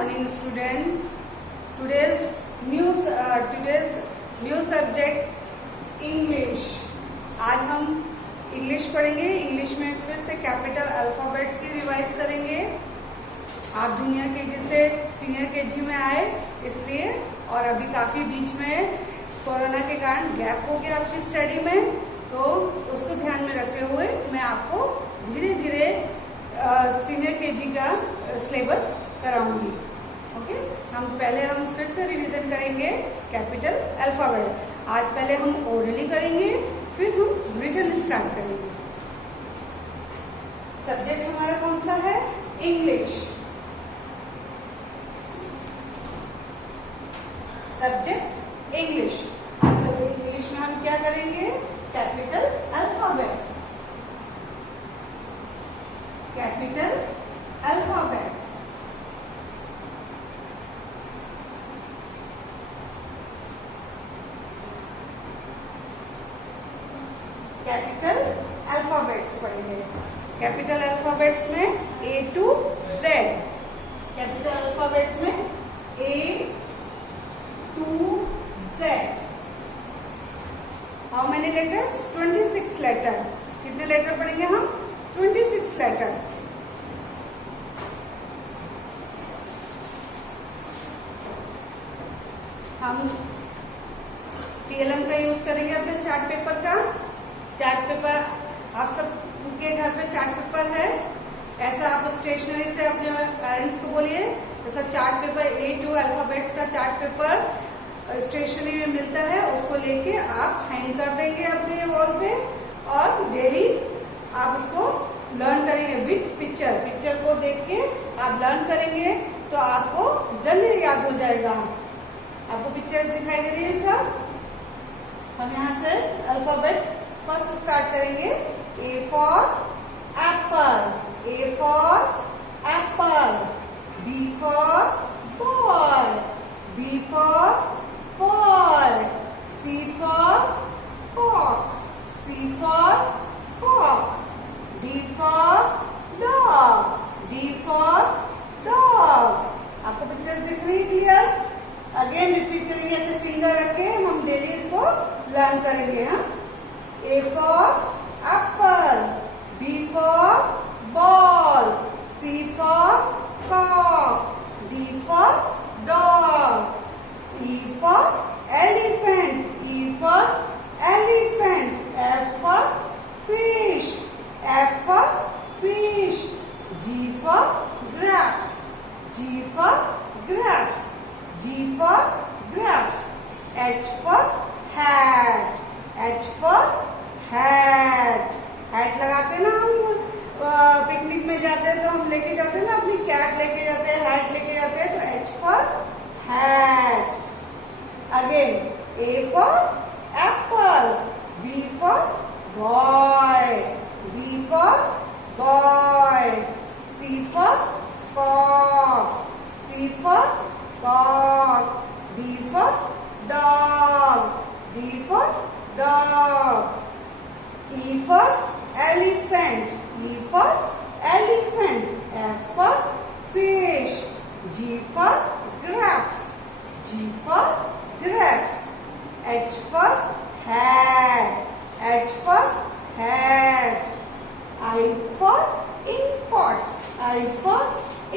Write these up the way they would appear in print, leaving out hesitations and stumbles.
morning, student. Today's new subject English. आज हम English पढ़ेंगे. इंग्लिश में फिर से कैपिटल अल्फाबेट्स की रिवाइज करेंगे. आप जूनियर केजी से सीनियर केजी में आए इसलिए, और अभी काफी बीच में कोरोना के कारण गैप हो गया आपकी स्टडी में, तो उसको ध्यान में रखते हुए मैं आपको धीरे धीरे सीनियर केजी का सिलेबस कराऊंगी. ओके, हम फिर से रिवीजन करेंगे कैपिटल अल्फाबेट. आज पहले हम ओरली करेंगे, फिर हम रिटन स्टार्ट करेंगे. सब्जेक्ट हमारा कौन सा है? इंग्लिश. Subject English. इंग्लिश में हम क्या करेंगे? Capital alphabets. Capital alphabets. Capital alphabets पढ़ेंगे. कैपिटल अल्फाबेट्स में A to Z. Capital alphabets में A to Z. How many letters? 26 letters. कितने लेटर पढ़ेंगे हम? 26 लेटर्स. हम TLM का यूज करेंगे अपने चार्ट पेपर का. चार्ट पेपर आप सबके घर पे चार्ट पेपर है. ऐसा आप स्टेशनरी से अपने पेरेंट्स को बोलिए, जैसा चार्ट पेपर A2 अल्फाबेट्स का चार्ट पेपर स्टेशनरी में मिलता है, उसको लेके आप हैंग कर देंगे अपने वॉल पे, और डेली आप उसको लर्न करेंगे विथ पिक्चर. पिक्चर को देख के आप लर्न करेंगे तो आपको जल्दी याद हो जाएगा. आपको पिक्चर दिखाई दे रही है सब. हम यहाँ से अल्फाबेट फर्स्ट स्टार्ट करेंगे. A for apple. A for apple. B for ball. B for ball. C for cock. C for cock. D for dog. D for dog. आपको पिक्चर दिख रही है क्लियर? अगेन रिपीट करेंगे, ऐसे finger रख के हम डेली इसको लर्न करेंगे. हाँ, A for apple. B for ball. C for cock. D for dog. E for elephant. E for elephant. F for fish. F for fish. G for grapes. G for grapes. G for grapes. H for hat. H for hat. Hat लगाते हैं ना हम picnic में जाते हैं तो हम लेके जाते हैं ना, अपनी कैप लेके जाते हैं, हैट लेके जाते हैं, तो H for hat. Again A for apple. B for boy. B for boy. C for cock. C for cock. D for dog. D for dog. E for elephant. E for elephant. F for fish. G for grapes. G for grapes. H for hat. H for hat. I for ink pot. I for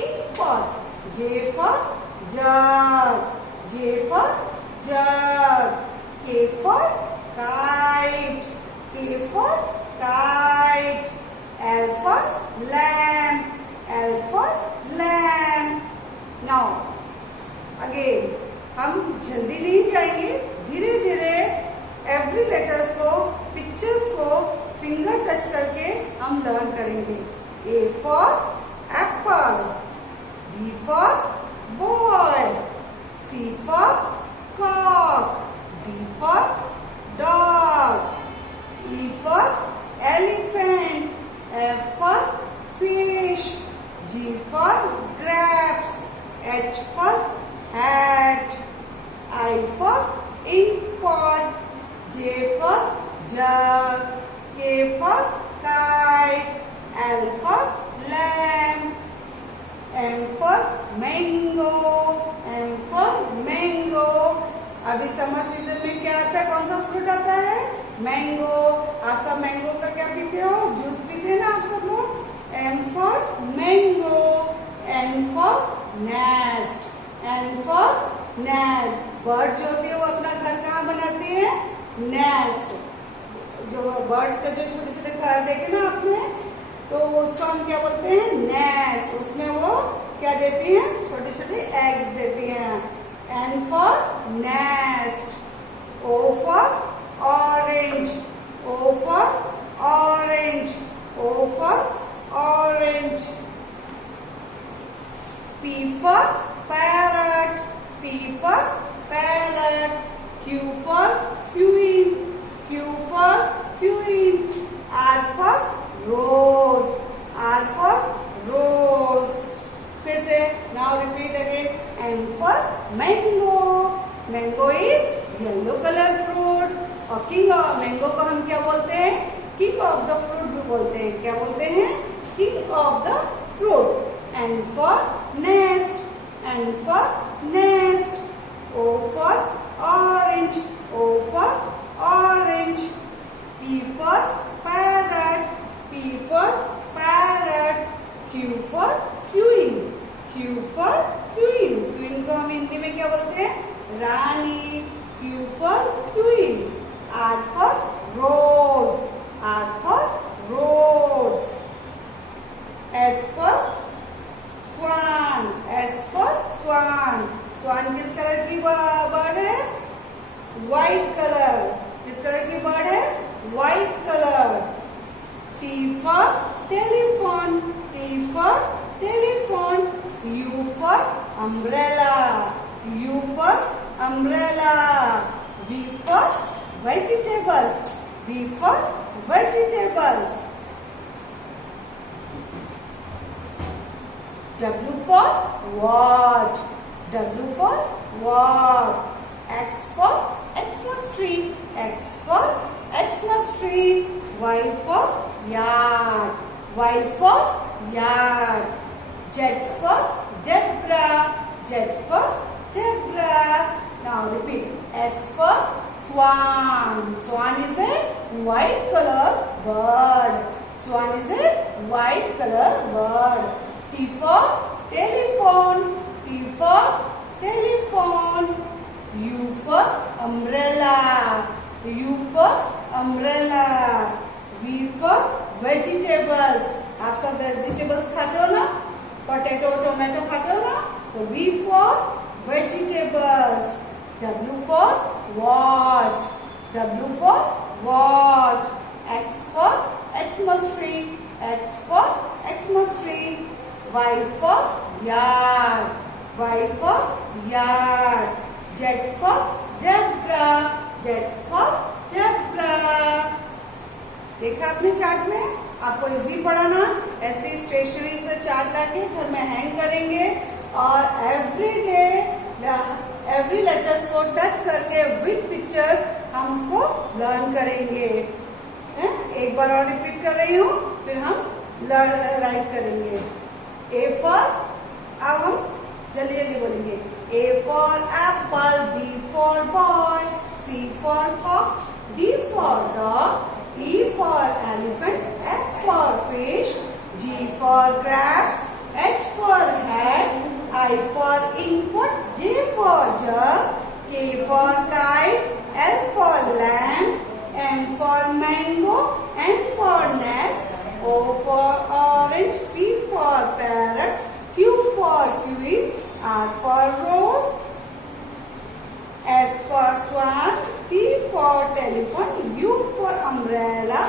ink pot. J for jug. J for jug. K for kite. K for kite. L for lamp. L for lamp. Now again हम जल्दी नहीं जाएंगे, धीरे धीरे every letters को, pictures को finger touch करके हम लर्न करेंगे. A for apple. B for boy. C for cock. D for dog. E for elephant. F for fish. G for grapes. H for hat. I for ink pot. J for jug. K for kite. L for lamp. M for mango, M for mango. अभी summer season में क्या आता है, कौन सा fruit आता है, mango. आप सब मैंगो का क्या पीते हो, जूस पीते हैं ना आप सब लोग। M for mango, N for nest, N for nest. Bird जो होती है वो अपना घर कहाँ बनाती है, नेस्ट। जो बर्ड्स का जो छोटे छोटे घर देखे ना आपने, तो उसको हम क्या बोलते हैं, नेस्ट। उसमें वो क्या देती हैं, छोटे छोटे एग्स देती हैं। N for nest, O for orange, O for orange, O for orange। P for parrot, P for parrot। Q for queen, Q for queen। R for rose, R for rose। फिर से now repeat again, M for mango. Mango is yellow colour fruit. और king of mango को हम क्या बोलते हैं, king of the fruit भी बोलते हैं। क्या बोलते हैं, king of the fruit. N for nest, N for nest। O for orange, O for orange। P for parrot, P for parrot। Q for queen, Q for queen। Queen को हम हिंदी में क्या बोलते हैं, रानी। Q for queen। R for rose, R for rose। S for swan, S for swan। स्वान किस colour की bird है, white colour. किस कलर की बर्ड है, white colour. T for telephone, T for telephone। U for umbrella, U for umbrella। V for vegetables, V for vegetables। W for watch, W for watch। X for Xmas tree, X for Xmas tree। Y for yard, Y for yard। Z for zebra, Z for zebra। Now repeat, S for swan, swan is a white color bird, swan is a white color bird। T for telephone, T for telephone। U for umbrella, U for umbrella। V for vegetables, आप सब vegetables खाते हो ना, potato tomato खाते हो ना, तो V for vegetables। W for watch, W for watch। X for Xmas tree, X for Xmas tree। Y for yard, Y for yard। Z for zebra, Z for zebra। देखा आपने chart में, आपको easy पड़ा ना। ऐसे stationery से chart लाके घर में हैंग करेंगे और एवरी डे एवरी लेटर्स को टच करके विद पिक्चर्स हम उसको लर्न करेंगे। एक बार और रिपीट कर रही हूँ, फिर हम राइट करेंगे। A for, अब हम जल्दी जल्दी बोलेंगे। A for apple, B for boy, C for fox, D for dog, E for elephant, F for fish, G for grapes, H for hat, I for input, J for jug, K for kite, L for lamb, M for mango, N for nest, O for orange, P for parrot, Q for queen, R for rose, S for swan, T for telephone, U for umbrella,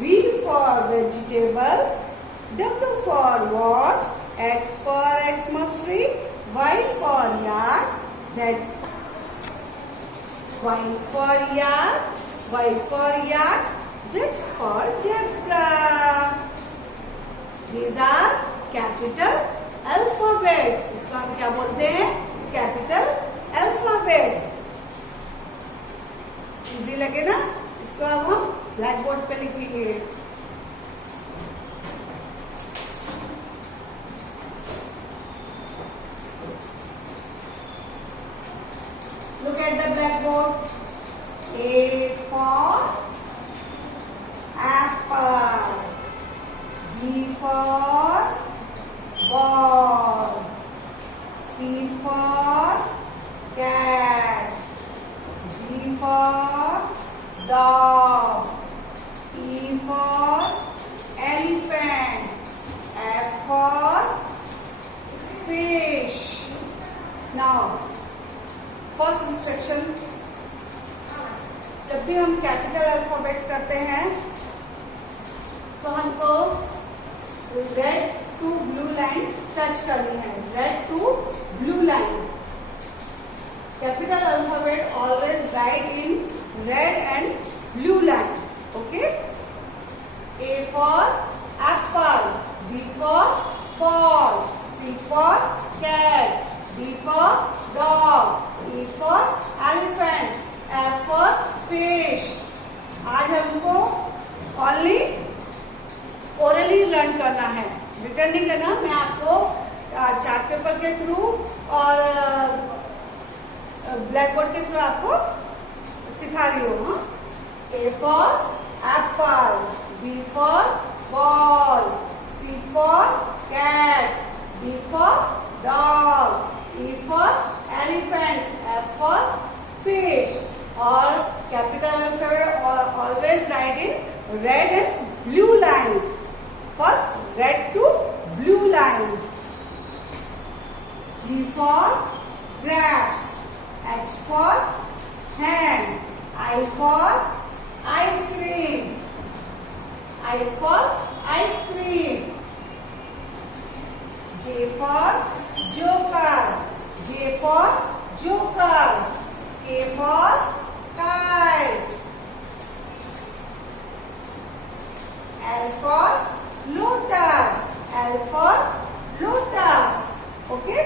V for vegetables, W for watch, X for Xmas tree, Y for yard, Z Y for yard, Y for yard, Z for zebra. These are capital alphabets. इसको हम क्या बोलते हैं, capital alphabets। Easy लगे ना, इसको अब हम ब्लैक बोर्ड पे लिखेंगे। Look at the blackboard. A for apple. B for ball. C for cat. D for dog. E for elephant. F for fish. Now, first instruction, जब भी हम कैपिटल अल्फाबेट्स करते हैं तो हमको red to blue line touch करनी है. Red to blue line. Capital alphabet always write in red and blue line. Okay. A for apple. B for ball. C for cat. D for dog. E for elephant. F for fish. आज हमको only orally learn करना है, return नहीं करना. मैं आपको chart paper के through और ब्लैक बोर्ड के थ्रू आपको सिखा रही हूँ. A for apple. B for ball. C for cat. D for dog. E for elephant. F for fish. और capital alphabet always write in red and blue line. First red to blue line. G for grapes. H for hand. I for ice cream. I for ice cream. J for joker. J for joker. K for kite. L for lotus. L for lotus. Okay.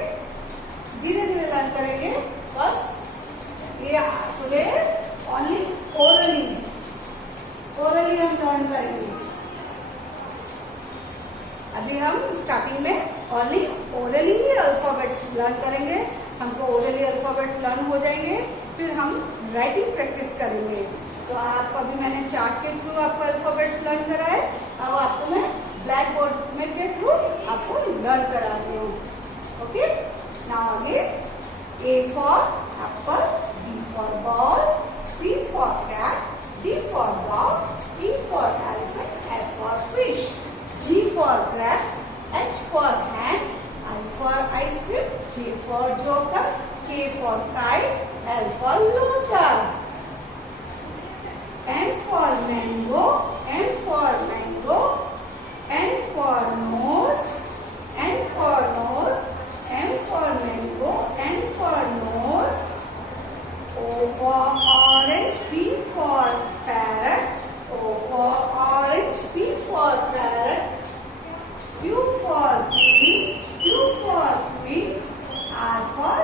धीरे धीरे learn करेंगे. First ये today only orally हम learn करेंगे. अभी हम starting में only orally ही alphabets learn करेंगे. हमको ओरली अल्फाबेट्स लर्न हो जाएंगे, फिर हम राइटिंग प्रैक्टिस करेंगे. तो आपको अभी मैंने चार्ट के थ्रू आपको अल्फाबेट्स लर्न कराए. अब आपको मैं ब्लैक बोर्ड में के थ्रू आपको लर्न करा रही हूँ. Okay. Now again. A for apple. B for ball. C for cat. D for dog. E for elephant. F for fish. G for grapes. H for hand. I for ice cream. J for joker. K for kite. L for lotus. M for mango. N for mango. N for nose. N for nose. M for mango. N for nose. O for orange. P for parrot. O for orange. P for parrot. Q for queen. Q for queen. R for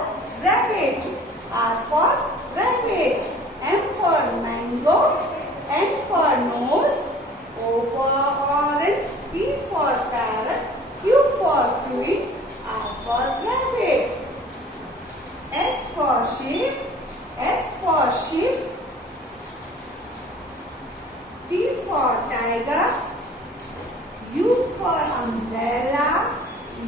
rabbit. R for rabbit. M for mango. N for nose. O for orange. P for parrot. Q for queen. R for rabbit. S for sheep. S for sheep. T for tiger. U for umbrella.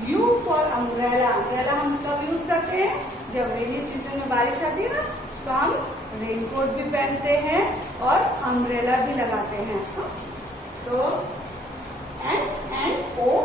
U for umbrella. umbrella हम कब use करते हैं? जब rainy season में बारिश आती है ना, तो हम रेनकोट भी पहनते हैं और अम्ब्रेला भी लगाते हैं. तो NNOPQRSTU.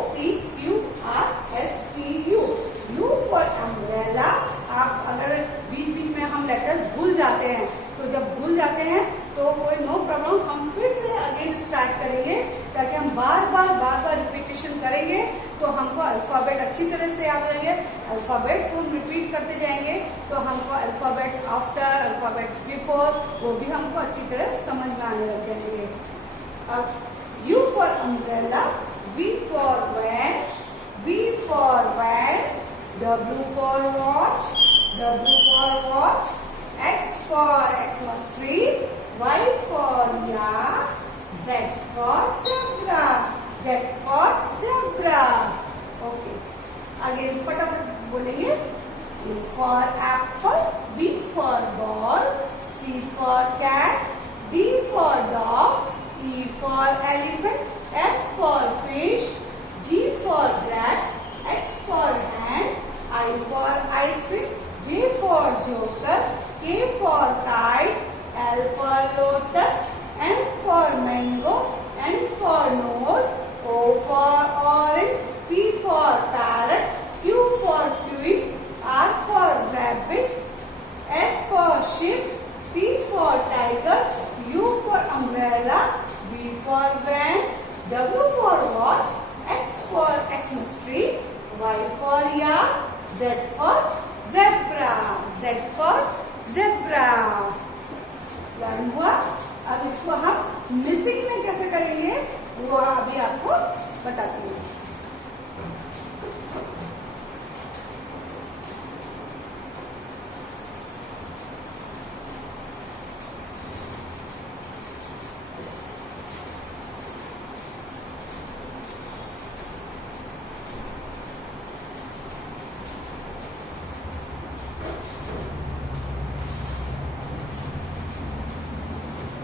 U for umbrella. आप अगर बीच बीच में हम लेटर्स भूल जाते हैं, तो जब भूल जाते हैं तो कोई नो प्रॉब्लम, हम फिर से अगेन स्टार्ट करेंगे, ताकि हम बार बार रिपीटेशन करेंगे तो हमको अल्फाबेट अच्छी तरह से याद रहेंगे. अल्फाबेट्स हम रिपीट करते जाएंगे तो हमको अल्फाबेट्स आफ्टर, अल्फाबेट्स बिफोर, वो भी हमको अच्छी तरह समझ में आने लग जाएंगे. अब U for umbrella. V for van. V for van. W for watch. W for watch. X for Xmas tree. Y for yak. Z for zebra. Z for zebra. Okay. आगे फटाफट बोलेंगे. A for apple, B for ball, C for cat, D for dog, E for elephant, F for fish, G for grapes, H for hand, I for ice cream, J for joker, K for kite, L for lotus, M for mango, N for nose, O for orange, P for parrot, Q for queen, R for rabbit, S for sheep, T for tiger, U for umbrella, V for van, W for watch, X for Xmas tree, Y for yak, Z for zebra, Z for zebra। Learn हुआ। अब इसको हम missing में कैसे करेंगे वो अभी आपको बताती हूँ।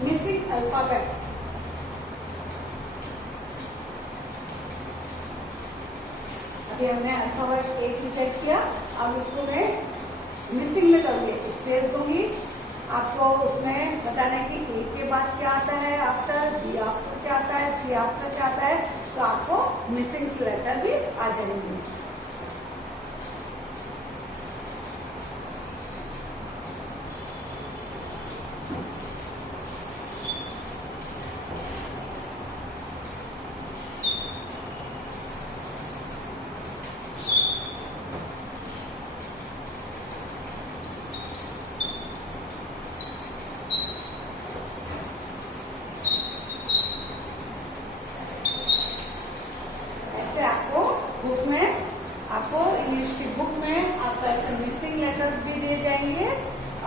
Missing alphabets. अभी हमने अल्फाबेट ए की चेक किया, अब इसको मैं मिसिंग में करूंगी, स्पेस दूंगी। आपको उसमें बताना है कि ए के बाद क्या आता है आफ्टर, बी आफ्टर क्या आता है, सी आफ्टर क्या आता है, तो आपको मिसिंग लेटर भी आ जाएंगे। बुक में आपको इंग्लिश की बुक में आपको ऐसे मिसिंग लेटर्स भी दिए जाएंगे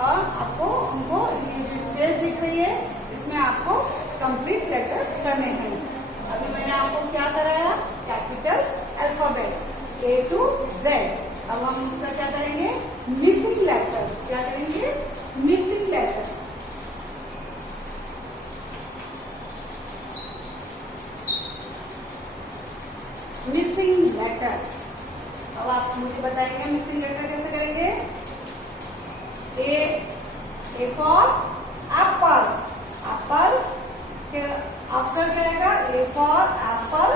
और आपको उनको ये स्पेस दिख रही है इसमें आपको कंप्लीट लेटर करने हैं। अभी मैंने आपको क्या कराया, capital alphabets A to Z. अब हम उसका क्या करेंगे, मिसिंग लेटर्स। क्या करेंगे, मिसिंग लेटर्स। Missing letters. अब आप मुझे बताएंगे मिसिंग लेटर कैसे करेंगे। ए फॉर एप्पल, एप्पल के आफ्टर क्या आएगा, A for apple,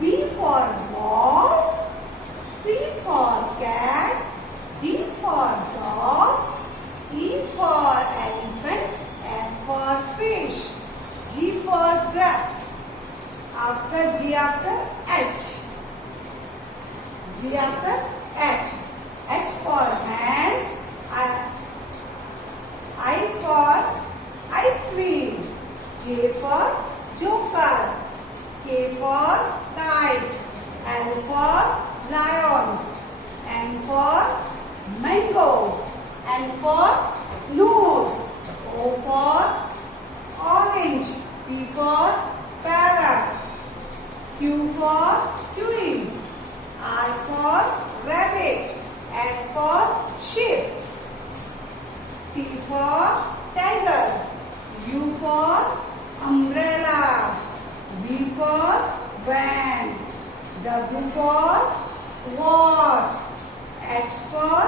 B for ball, C for cat, D for dog, E for elephant, F for fish, G for grapes, after G after H, G after H, H for hand, I for ice cream, J for joker, K for kite, L for lion, M for mango, N for nose, O for orange, P for parrot, Q for queen, R for rabbit, S for sheep, T for tiger, U for umbrella, V for van, W for watch, X for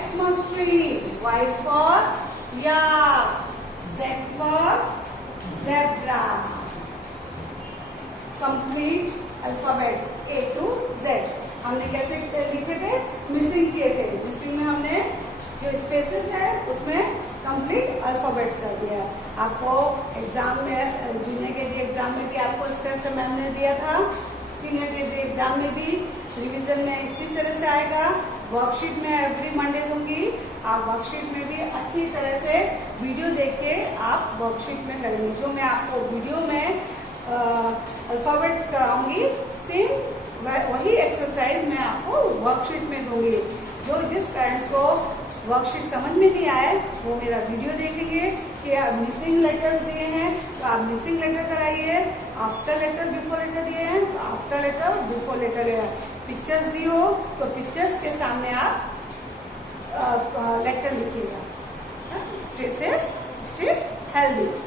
Xmas tree, Y for yak, Z for zebra। Complete alphabets A to Z. हमने कैसे लिखे थे, missing किए थे। Missing में हमने जो spaces है उसमें कंप्लीट अल्फाबेट्स कर दिया। आपको एग्जाम में, जूनियर केजी एग्जाम में भी आपको इस तरह से मैम ने दिया था, सीनियर केजी एग्जाम में भी रिवीजन में इसी तरह से आएगा। वर्कशीट में एवरी मंडे दूंगी, आप वर्कशीट में भी अच्छी तरह से वीडियो देख के आप वर्कशीट में करेंगे। जो मैं आपको वीडियो में अल्फाबेट्स कराऊंगी, सेम वही एक्सरसाइज मैं आपको वर्कशीट में दूंगी। जो जिस पेरेंट्स को वर्कशीट समझ में नहीं आए वो मेरा वीडियो देखेंगे कि आप मिसिंग लेटर्स दिए हैं तो आप मिसिंग लेटर कराइए, आफ्टर लेटर बिफोर लेटर दिए हैं तो after letter before letter, pictures दी हो तो पिक्चर्स के सामने आप लेटर लिखिएगा। Stay safe, stay healthy.